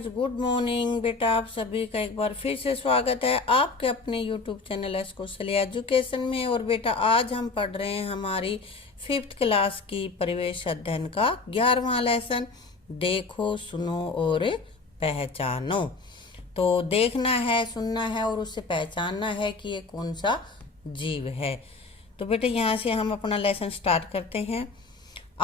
Friends, good morning. बेटा, आप सभी का एक बार फिर से स्वागत है आपके अपने YouTube channel S Kaushalya education में। और बेटा, आज हम पढ़ रहे हैं हमारी 5th क्लास की परिवेश अध्ययन का 11वां लेसन, देखो सुनो और पहचानो। तो देखना है, सुनना है और उससे पहचानना है कि ये कौन सा जीव है। तो बेटे, यहाँ से हम अपना लेसन स्टार्ट करते हैं।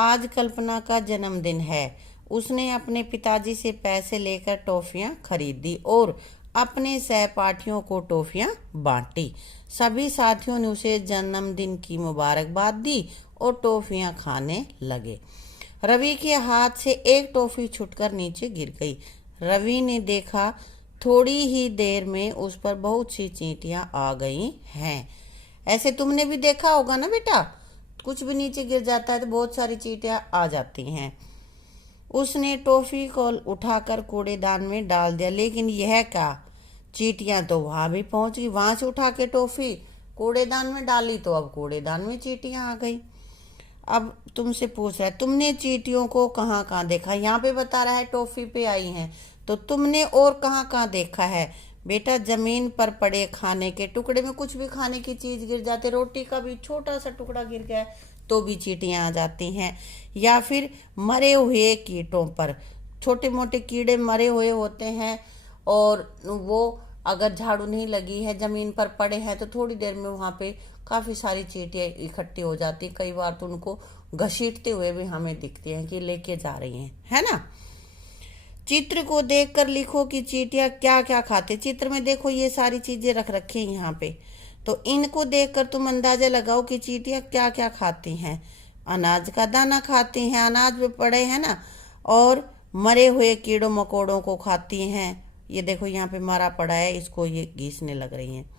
आज कल्पना का जन्मदिन है। उसने अपने पिताजी से पैसे लेकर टॉफियां खरीदी और अपने सहपाठियों को टॉफियां बांटी। सभी साथियों ने उसे जन्मदिन की मुबारकबाद दी और टॉफियां खाने लगे। रवि के हाथ से एक टॉफी छूटकर नीचे गिर गई। रवि ने देखा, थोड़ी ही देर में उस पर बहुत सी चींटियां आ गई हैं। ऐसे तुमने भी देखा होगा ना बेटा, कुछ भी नीचे गिर जाता है तो बहुत सारी चींटियां आ जाती हैं। उसने टॉफी को उठाकर कूड़ेदान में डाल दिया, लेकिन यह क्या, चींटियां तो वहां भी पहुंच गई। वहां से उठा के टॉफी कूड़ेदान में डाली तो अब कूड़ेदान में चींटियां आ गई। अब तुमसे पूछ रहा है, तुमने चींटियों को कहाँ कहाँ देखा। यहाँ पे बता रहा है टॉफी पे आई हैं, तो तुमने और कहाँ कहाँ देखा है। बेटा, जमीन पर पड़े खाने के टुकड़े में कुछ भी खाने की चीज गिर जाती, रोटी का भी छोटा सा टुकड़ा गिर गया तो भी चींटियां आ जाती हैं। या फिर मरे हुए कीटों पर, छोटे मोटे कीड़े मरे हुए होते हैं और वो अगर झाड़ू नहीं लगी है, जमीन पर पड़े हैं, तो थोड़ी देर में वहां पे काफी सारी चींटियां इकट्ठी हो जाती। कई बार तो उनको घसीटते हुए भी हमें दिखती हैं कि लेके जा रही हैं, है ना। चित्र को देखकर लिखो कि चींटियां क्या क्या खाते। चित्र में देखो, ये सारी चीजें रख रखी हैं यहाँ पे, तो इनको देखकर तुम अंदाजा लगाओ कि चींटियां क्या क्या खाती हैं। अनाज का दाना खाती हैं, अनाज में पड़े हैं ना, और मरे हुए कीड़ों मकोड़ों को खाती हैं। ये देखो यहाँ पे मरा पड़ा है, इसको ये घीसने लग रही हैं।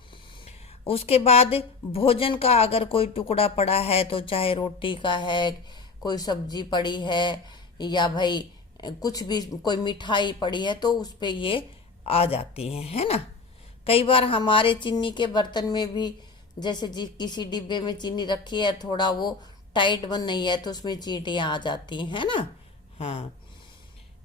उसके बाद भोजन का अगर कोई टुकड़ा पड़ा है, तो चाहे रोटी का है, कोई सब्जी पड़ी है, या भाई कुछ भी, कोई मिठाई पड़ी है, तो उस पे ये आ जाती हैं, है ना। कई बार हमारे चीनी के बर्तन में भी, जैसे किसी डिब्बे में चीनी रखी है, थोड़ा वो टाइट बन नहीं है, तो उसमें चींटियां आ जाती हैं ना। हाँ,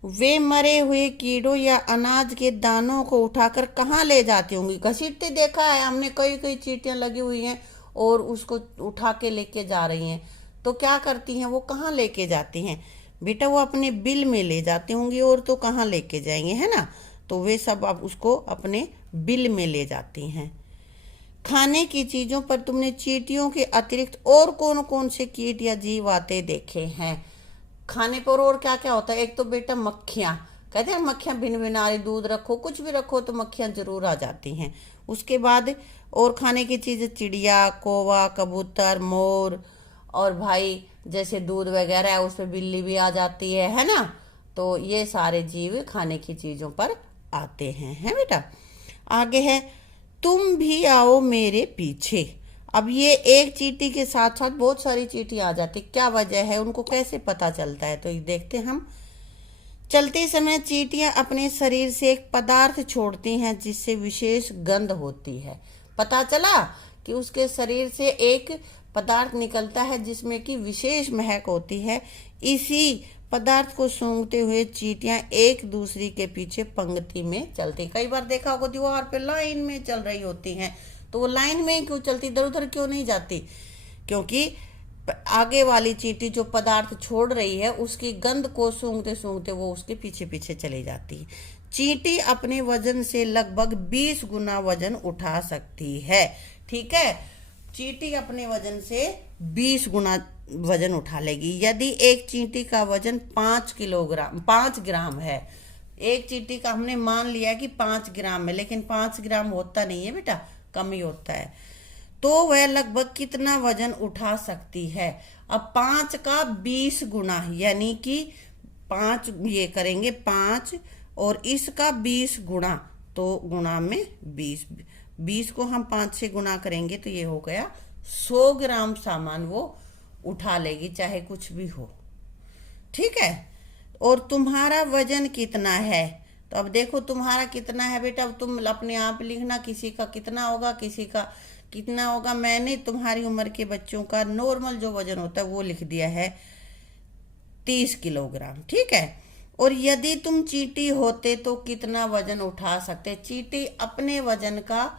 वे मरे हुए कीड़ों या अनाज के दानों को उठाकर कहाँ ले जाती होंगी। घसीटते देखा है हमने, कई कई चींटियां लगी हुई हैं और उसको उठा के लेके जा रही हैं। तो क्या करती हैं वो, कहाँ लेके जाती हैं बेटा, वो अपने बिल में ले जाती होंगी। और तो कहाँ लेके जाएंगे, है ना। तो वे सब अब उसको अपने बिल में ले जाती हैं। खाने की चीजों पर तुमने चींटियों के अतिरिक्त और कौन कौन से कीट या जीव आते देखे हैं। खाने पर और क्या क्या होता है। एक तो बेटा मक्खियाँ, कहते हैं मक्खियाँ भिन भिनारी, दूध रखो, कुछ भी रखो तो मक्खियाँ जरूर आ जाती हैं। उसके बाद और खाने की चीजें, चिड़िया, कौवा, कबूतर, मोर, और भाई जैसे दूध वगैरह है उस पर बिल्ली भी आ जाती है ना। तो ये सारे जीव खाने की चीजों पर आते हैं, है बेटा। आगे है, तुम भी आओ मेरे पीछे। अब ये एक चींटी के साथ साथ बहुत सारी चींटी आ जाती, क्या वजह है, उनको कैसे पता चलता है, तो ये देखते हैं हम। चलते समय चींटियां अपने शरीर से एक पदार्थ छोड़ती हैं जिससे विशेष गंध होती है। पता चला कि उसके शरीर से एक पदार्थ निकलता है जिसमें कि विशेष महक होती है। इसी पदार्थ को सूंघते हुए चींटियां एक दूसरी के पीछे पंक्ति में चलती। कई बार देखा होगा, दीवार पे लाइन में चल रही होती हैं, तो वो लाइन में क्यों चलती, इधर उधर क्यों नहीं जाती, क्योंकि आगे वाली चींटी जो पदार्थ छोड़ रही है उसकी गंध को सूंघते सूंघते वो उसके पीछे पीछे चली जाती है। चींटी अपने वजन से लगभग 20 गुना वजन उठा सकती है। ठीक है, चींटी अपने वजन से 20 गुना वजन उठा लेगी। यदि एक चींटी का वजन 5 ग्राम है, एक चींटी का हमने मान लिया कि 5 ग्राम है, लेकिन 5 ग्राम होता नहीं है बेटा, कम ही होता है, तो वह लगभग कितना वजन उठा सकती है। अब 5 का 20 गुना, यानी कि 5 ये करेंगे 5 और इसका 20 गुना, तो गुना में 20 को हम 5 से गुना करेंगे तो ये हो गया 100 ग्राम सामान वो उठा लेगी, चाहे कुछ भी हो। ठीक है, और तुम्हारा वजन कितना है, तो अब देखो तुम्हारा कितना है बेटा, तुम अपने आप लिखना, किसी का कितना होगा, किसी का कितना होगा। मैंने तुम्हारी उम्र के बच्चों का नॉर्मल जो वजन होता है वो लिख दिया है 30 किलोग्राम। ठीक है, और यदि तुम चींटी होते तो कितना वजन उठा सकते। चींटी अपने वजन का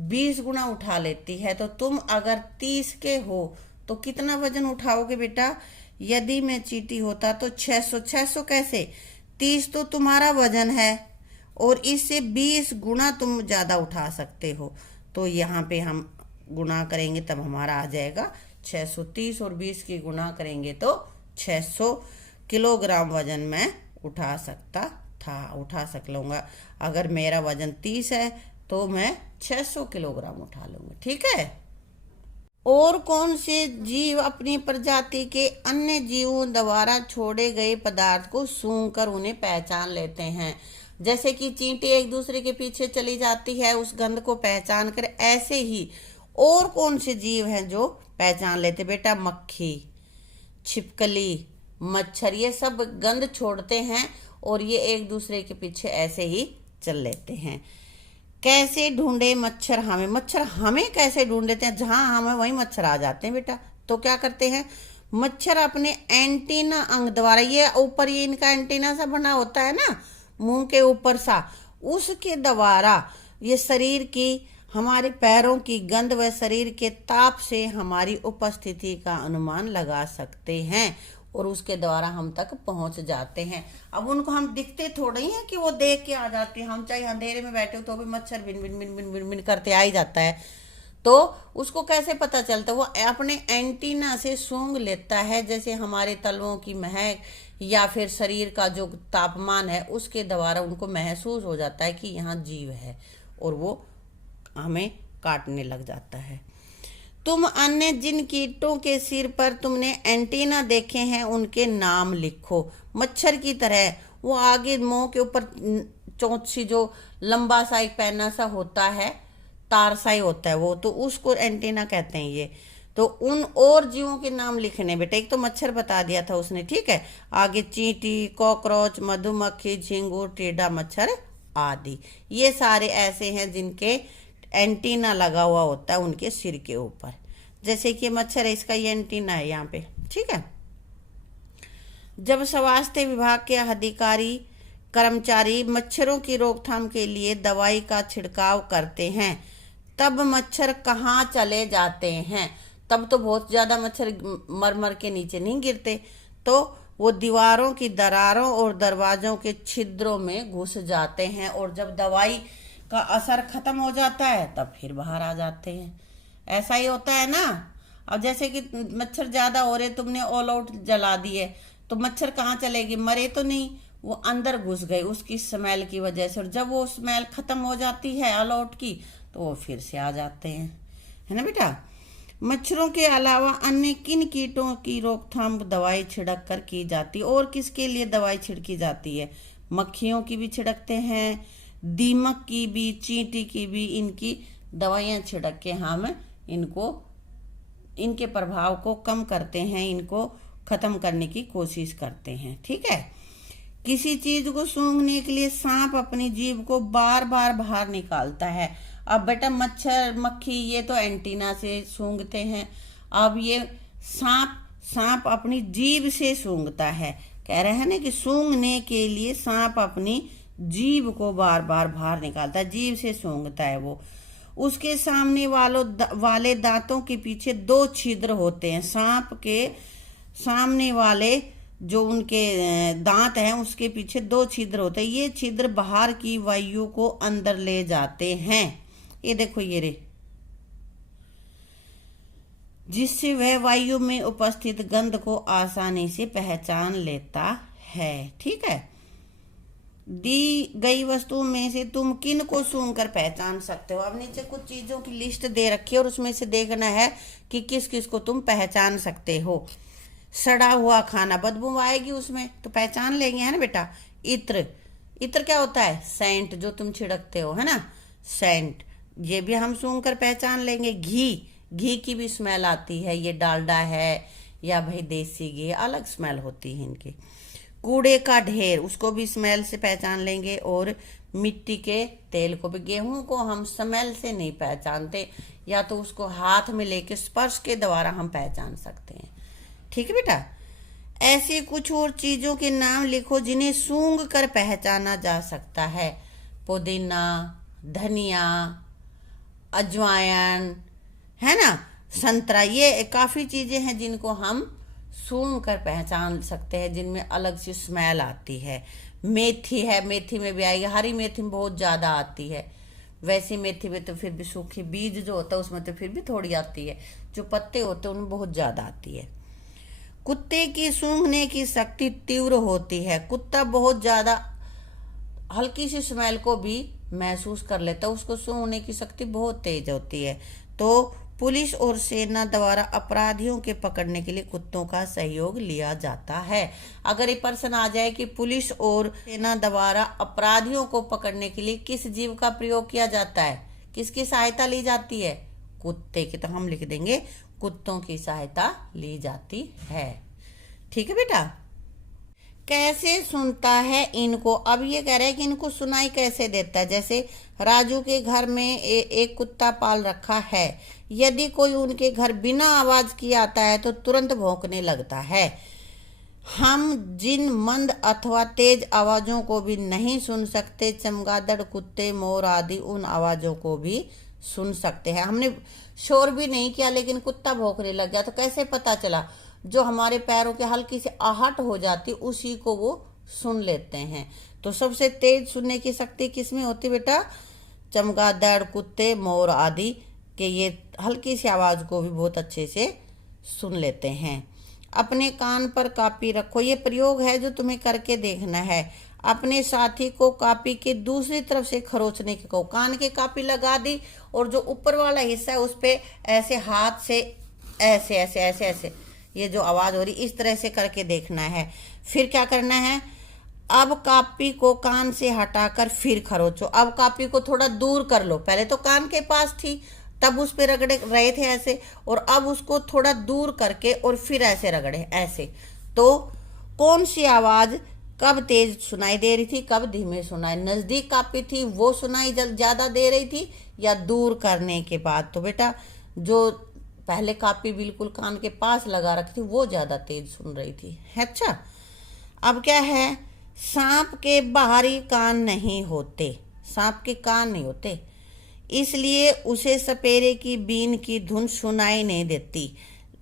20 गुना उठा लेती है, तो तुम अगर 30 के हो तो कितना वजन उठाओगे बेटा। यदि मैं चींटी होता तो 600। 600 कैसे, 30 तो तुम्हारा वजन है और इससे 20 गुना तुम ज्यादा उठा सकते हो। तो यहाँ पे हम गुना करेंगे तब हमारा आ जाएगा 630 और 20 की गुना करेंगे तो 600 किलोग्राम वजन मैं उठा सक लूंगा। अगर मेरा वजन 30 है तो मैं 600 किलोग्राम उठा लूंगा। ठीक है। और कौन से जीव अपनी प्रजाति के अन्य जीवों द्वारा छोड़े गए पदार्थ को सूंघकर उन्हें पहचान लेते हैं। जैसे कि चींटी एक दूसरे के पीछे चली जाती है उस गंध को पहचान कर, ऐसे ही और कौन से जीव हैं जो पहचान लेते बेटा। मक्खी, छिपकली, मच्छर, ये सब गंध छोड़ते हैं और ये एक दूसरे के पीछे ऐसे ही चल लेते हैं। कैसे ढूंढे मच्छर हमें। मच्छर हमें कैसे ढूंढ लेते हैं, जहां हमें वहीं मच्छर आ जाते हैं बेटा। तो क्या करते हैं, मच्छर अपने एंटीना अंग द्वारा, ये ऊपर ये इनका एंटीना सा बना होता है ना मुंह के ऊपर सा, उसके द्वारा ये शरीर की, हमारे पैरों की गंध व शरीर के ताप से हमारी उपस्थिति का अनुमान लगा सकते हैं और उसके द्वारा हम तक पहुंच जाते हैं। अब उनको हम दिखते थोड़े ही हैं कि वो देख के आ जाते हैं। हम चाहे अंधेरे में बैठे हो तो भी मच्छर बिन बिन बिन बिन बिन बिन करते आ ही जाता है। तो उसको कैसे पता चलता है, वो अपने एंटीना से सूंघ लेता है। जैसे हमारे तलवों की महक या फिर शरीर का जो तापमान है उसके द्वारा उनको महसूस हो जाता है कि यहाँ जीव है और वो हमें काटने लग जाता है। तुम अन्य जिन कीटों के सिर पर तुमने एंटीना देखे हैं उनके नाम लिखो। मच्छर की तरह वो आगे मुंह के ऊपर चोंच सी जो लंबा सा एक पैना सा होता है, तार सा ही होता है वो, तो उसको एंटीना कहते हैं ये। तो उन और जीवों के नाम लिखने बेटा। एक तो मच्छर बता दिया था उसने, ठीक है। आगे चींटी, कॉकरोच, मधुमक्खी, झिंगुर, टेढ़ा मच्छर आदि, ये सारे ऐसे हैं जिनके एंटीना लगा हुआ होता है उनके सिर के ऊपर। जैसे कि मच्छर है, इसका ये एंटीना है यहाँ पे, ठीक है। जब स्वास्थ्य विभाग के अधिकारी कर्मचारी मच्छरों की रोकथाम के लिए दवाई का छिड़काव करते हैं तब मच्छर कहाँ चले जाते हैं। तब तो बहुत ज्यादा मच्छर मर मर के नीचे नहीं गिरते, तो वो दीवारों की दरारों और दरवाजों के छिद्रों में घुस जाते हैं और जब दवाई का असर खत्म हो जाता है तब फिर बाहर आ जाते हैं। ऐसा ही होता है ना। अब जैसे कि मच्छर ज्यादा हो रहे, तुमने ऑल आउट जला दिए तो मच्छर कहाँ चलेगी, मरे तो नहीं, वो अंदर घुस गए उसकी स्मेल की वजह से। और जब वो स्मेल खत्म हो जाती है ऑल आउट की तो वो फिर से आ जाते हैं, है ना बेटा। मच्छरों के अलावा अन्य किन कीटों की रोकथाम दवाई छिड़क कर की जाती है। और किसके लिए दवाई छिड़की जाती है, मक्खियों की भी छिड़कते हैं, दीमक की भी, चींटी की भी, इनकी दवाइयां छिड़क के हम इनको, इनके प्रभाव को कम करते हैं, इनको खत्म करने की कोशिश करते हैं, ठीक है। किसी चीज को सूंघने के लिए सांप अपनी जीभ को बार बार बाहर निकालता है। अब बेटा मच्छर, मक्खी ये तो एंटीना से सूंघते हैं, अब ये सांप अपनी जीभ से सूंघता है। कह रहे हैं ना कि सूंघने के लिए सांप अपनी जीभ को बार बार बाहर निकालता है, जीभ से सूंघता है वो। उसके सामने वाले दांतों के पीछे 2 छिद्र होते हैं। सांप के सामने वाले जो उनके दांत हैं उसके पीछे 2 छिद्र होते हैं। ये छिद्र बाहर की वायु को अंदर ले जाते हैं। ये देखो ये रे, जिससे वह वायु में उपस्थित गंध को आसानी से पहचान लेता है, ठीक है। दी गई वस्तुओं में से तुम किन को सूंघकर पहचान सकते हो। अब नीचे कुछ चीजों की लिस्ट दे रखी है और उसमें से देखना है कि किस किस को तुम पहचान सकते हो। सड़ा हुआ खाना, बदबू आएगी उसमें तो पहचान लेंगे, है ना बेटा। इत्र, इत्र क्या होता है, सेंट जो तुम छिड़कते हो, है ना, सेंट, ये भी हम सूंघ कर पहचान लेंगे। घी की भी स्मेल आती है, ये डालडा है या भाई देसी घी, अलग स्मेल होती है इनकी। कूड़े का ढेर, उसको भी स्मेल से पहचान लेंगे। और मिट्टी के तेल को भी, गेहूं को हम स्मेल से नहीं पहचानते, या तो उसको हाथ में लेके स्पर्श के द्वारा हम पहचान सकते हैं, ठीक है बेटा। ऐसी कुछ और चीजों के नाम लिखो जिन्हें सूंघ कर पहचाना जा सकता है। पुदीना, धनिया, अजवाइन, है ना, संतरा, ये काफी चीजें हैं जिनको हम सूंघ कर पहचान सकते हैं, जिनमें अलग सी स्मेल आती है। मेथी है, मेथी में भी आएगी, हरी मेथी में बहुत ज्यादा आती है, वैसी मेथी में तो फिर भी सूखी बीज जो होता है उसमें तो फिर भी थोड़ी आती है, जो पत्ते होते हैं उनमें बहुत ज्यादा आती है। कुत्ते की सूंघने की शक्ति तीव्र होती है। कुत्ता बहुत ज्यादा हल्की सी स्मेल को भी महसूस कर लेता है, उसको सूंघने की शक्ति बहुत तेज होती है। तो पुलिस और सेना द्वारा अपराधियों के पकड़ने के लिए कुत्तों का सहयोग लिया जाता है। अगर ये प्रश्न आ जाए कि पुलिस और सेना द्वारा अपराधियों को पकड़ने के लिए किस जीव का प्रयोग किया जाता है, किसकी सहायता ली जाती है, कुत्ते की, तो हम लिख देंगे कुत्तों की सहायता ली जाती है। ठीक है बेटा। कैसे सुनता है इनको? अब ये कह रहा है कि इनको सुनाई कैसे देता है। जैसे राजू के घर में एक कुत्ता पाल रखा है, यदि कोई उनके घर बिना आवाज किए आता है तो तुरंत भौंकने लगता है। हम जिन मंद अथवा तेज आवाजों को भी नहीं सुन सकते, चमगादड़, कुत्ते, मोर आदि उन आवाजों को भी सुन सकते हैं। हमने शोर भी नहीं किया लेकिन कुत्ता भौंकने लग गया, तो कैसे पता चला? जो हमारे पैरों के हल्की से आहट हो जाती उसी को वो सुन लेते हैं। तो सबसे तेज सुनने की शक्ति किसमें होती बेटा? चमगादड़, कुत्ते, मोर आदि के ये हल्की सी आवाज को भी बहुत अच्छे से सुन लेते हैं। अपने कान पर कापी रखो, ये प्रयोग है जो तुम्हें करके देखना है। अपने साथी को कापी के दूसरी तरफ से खरोचने की कहो। कान के कापी लगा दी और जो ऊपर वाला हिस्सा है उस पे ऐसे हाथ से ऐसे ऐसे ऐसे ऐसे ये जो आवाज हो रही इस तरह से करके देखना है। फिर क्या करना है? अब कापी को कान से हटाकर फिर खरोचो। अब कापी को थोड़ा दूर कर लो, पहले तो कान के पास थी तब उस पे रगड़े रहे थे ऐसे, और अब उसको थोड़ा दूर करके और फिर ऐसे रगड़े ऐसे। तो कौन सी आवाज कब तेज सुनाई दे रही थी, कब धीमे सुनाई? नजदीक कापी थी वो सुनाई ज्यादा दे रही थी या दूर करने के बाद? तो बेटा जो पहले कापी बिल्कुल कान के पास लगा रखी थी वो ज्यादा तेज सुन रही थी। अच्छा, अब क्या है? सांप के बाहरी कान नहीं होते, सांप के कान नहीं होते, इसलिए उसे सपेरे की बीन की धुन सुनाई नहीं देती।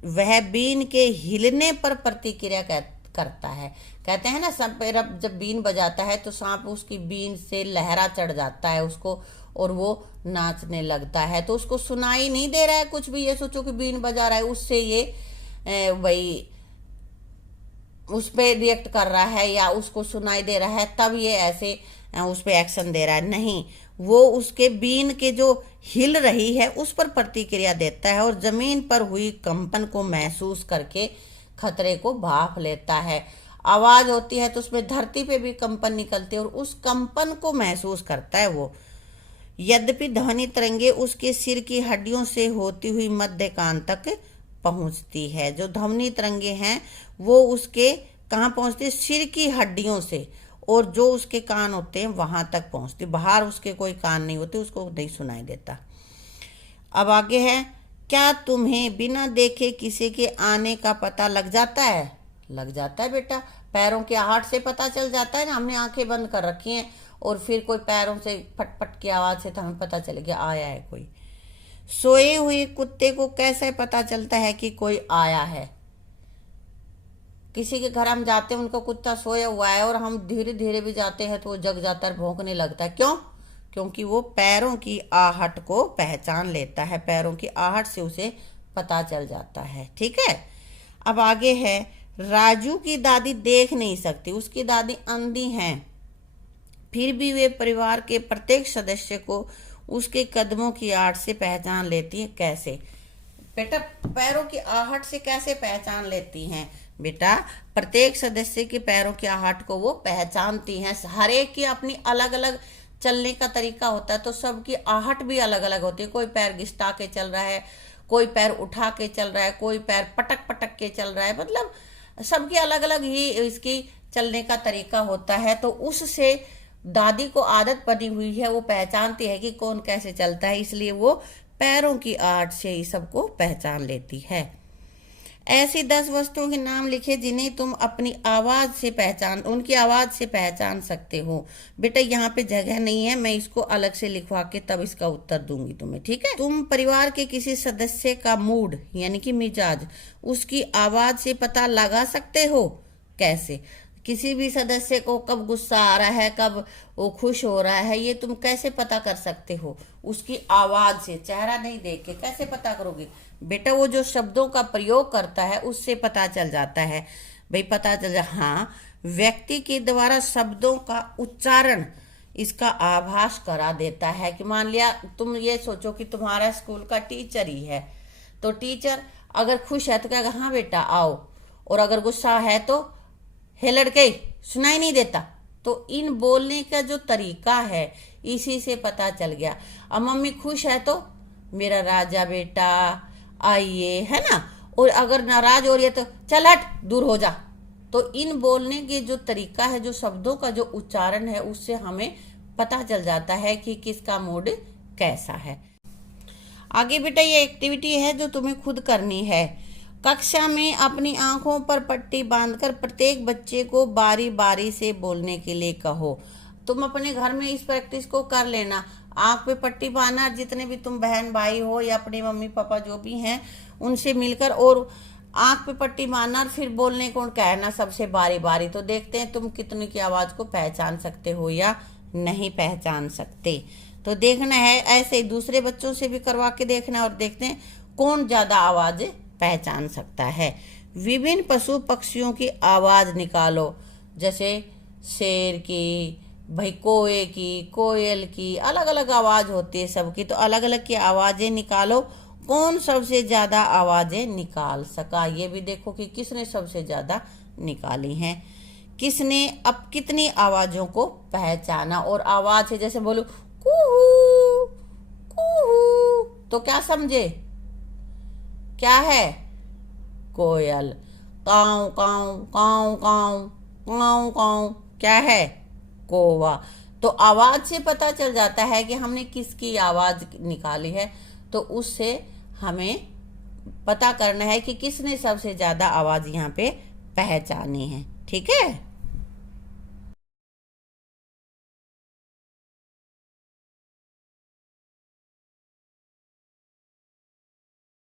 वह बीन के हिलने पर प्रतिक्रिया करता है। कहते हैं ना, सपेरा जब बीन बजाता है तो सांप उसकी बीन से लहरा चढ़ जाता है उसको और वो नाचने लगता है। तो उसको सुनाई नहीं दे रहा है कुछ भी, ये सोचो कि बीन बजा रहा है, उससे ये वही उस पे रिएक्ट कर रहा है या उसको सुनाई दे रहा है तब ये ऐसे उस पे एक्शन दे रहा है। नहीं, वो उसके बीन के जो हिल रही है उस पर प्रतिक्रिया देता है और जमीन पर हुई कंपन को महसूस करके खतरे को भांप लेता है। आवाज होती है तो उसमें धरती पे भी कंपन निकलती है और उस कंपन को महसूस करता है वो। यद्यपि ध्वनि तरंगे उसके सिर की हड्डियों से होती हुई मध्य कान तक पहुंचती है। जो ध्वनि तरंगे हैं वो उसके कहाँ पहुंचती? सिर की हड्डियों से, और जो उसके कान होते हैं वहां तक पहुंचती, बाहर उसके कोई कान नहीं होते, उसको नहीं सुनाई देता। अब आगे है, क्या तुम्हें बिना देखे किसी के आने का पता लग जाता है? लग जाता है बेटा, पैरों की आहट से पता चल जाता है ना। हमने आंखें बंद कर रखी हैं और फिर कोई पैरों से फटफट की आवाज से तो हमें पता चल गया आया है कोई। सोए हुए कुत्ते को कैसे पता चलता है कि कोई आया है? किसी के घर हम जाते हैं, उनका कुत्ता सोया हुआ है और हम धीरे धीरे भी जाते हैं तो वो जग जाता है, भौंकने लगता है। क्यों? क्योंकि वो पैरों की आहट को पहचान लेता है, पैरों की आहट से उसे पता चल जाता है। ठीक है। अब आगे है, राजू की दादी देख नहीं सकती, उसकी दादी अंधी हैं, फिर भी वे परिवार के प्रत्येक सदस्य को उसके कदमों की आहट से पहचान लेती है। कैसे बेटा? पैरों की आहट से कैसे पहचान लेती हैं? बेटा प्रत्येक सदस्य के पैरों की आहट को वो पहचानती हैं। हर एक की अपनी अलग अलग चलने का तरीका होता है, तो सबकी आहट भी अलग अलग होती है। कोई पैर घिसटा के चल रहा है, कोई पैर उठा के चल रहा है, कोई पैर पटक पटक के चल रहा है, मतलब सबकी अलग अलग ही इसकी चलने का तरीका होता है। तो उससे दादी को आदत बनी हुई है, वो पहचानती है कि कौन कैसे चलता है, इसलिए वो पैरों की आहट से ही सबको पहचान लेती है। ऐसी 10 वस्तुओं के नाम लिखे जिन्हें तुम अपनी आवाज से उनकी आवाज से पहचान सकते हो। बेटा यहाँ पे जगह नहीं है, मैं इसको अलग से लिखवा के तब इसका उत्तर दूंगी तुम्हें, ठीक है। तुम परिवार के किसी सदस्य का मूड यानी कि मिजाज उसकी आवाज से पता लगा सकते हो। कैसे? किसी भी सदस्य को कब गुस्सा आ रहा है, कब वो खुश हो रहा है, ये तुम कैसे पता कर सकते हो? उसकी आवाज से, चेहरा नहीं देख के कैसे पता करोगे? बेटा वो जो शब्दों का प्रयोग करता है उससे पता चल जाता है। भाई पता चल जा, हाँ, व्यक्ति के द्वारा शब्दों का उच्चारण इसका आभास करा देता है। कि मान लिया तुम ये सोचो कि तुम्हारा स्कूल का टीचर ही है, तो टीचर अगर खुश है तो कहेगा हाँ बेटा आओ, और अगर गुस्सा है तो हे लड़के सुनाई नहीं देता। तो इन बोलने का जो तरीका है इसी से पता चल गया। अब मम्मी खुश है तो मेरा राजा बेटा आइए, है ना। और अगर नाराज हो रही है तो चल हट दूर हो जा। तो इन बोलने के जो तरीका है, जो शब्दों का जो उच्चारण है, उससे हमें पता चल जाता है कि किसका मूड कैसा है। आगे बेटा ये एक्टिविटी है जो तुम्हें खुद करनी है। कक्षा में अपनी आंखों पर पट्टी बांधकर प्रत्येक बच्चे को बारी बारी से बोलने के लिए कहो। तुम अपने घर में इस प्रैक्टिस को कर लेना। आंख पे पट्टी बांधना, जितने भी तुम बहन भाई हो या अपने मम्मी पापा जो भी हैं उनसे मिलकर, और आंख पे पट्टी बांधना और फिर बोलने को कहना सबसे बारी बारी। तो देखते हैं तुम कितने की आवाज को पहचान सकते हो या नहीं पहचान सकते। तो देखना है, ऐसे ही दूसरे बच्चों से भी करवा के देखना और देखते हैं कौन ज्यादा आवाज पहचान सकता है। विभिन्न पशु पक्षियों की आवाज निकालो, जैसे शेर की, भाई कौए की, कोयल की, अलग अलग आवाज होती है सबकी। तो अलग अलग की आवाजें निकालो, कौन सबसे ज्यादा आवाजें निकाल सका। ये भी देखो कि किसने सबसे ज्यादा निकाली हैं, किसने अब कितनी आवाजों को पहचाना। और आवाज से जैसे बोलो कूहू कूहू, तो क्या समझे क्या है? कोयल। काऊ काऊ काऊ काऊ काऊ काऊ क्या है? कौवा। तो आवाज से पता चल जाता है कि हमने किसकी आवाज निकाली है। तो उससे हमें पता करना है कि किसने सबसे ज्यादा आवाज यहाँ पे पहचानी है, ठीक है।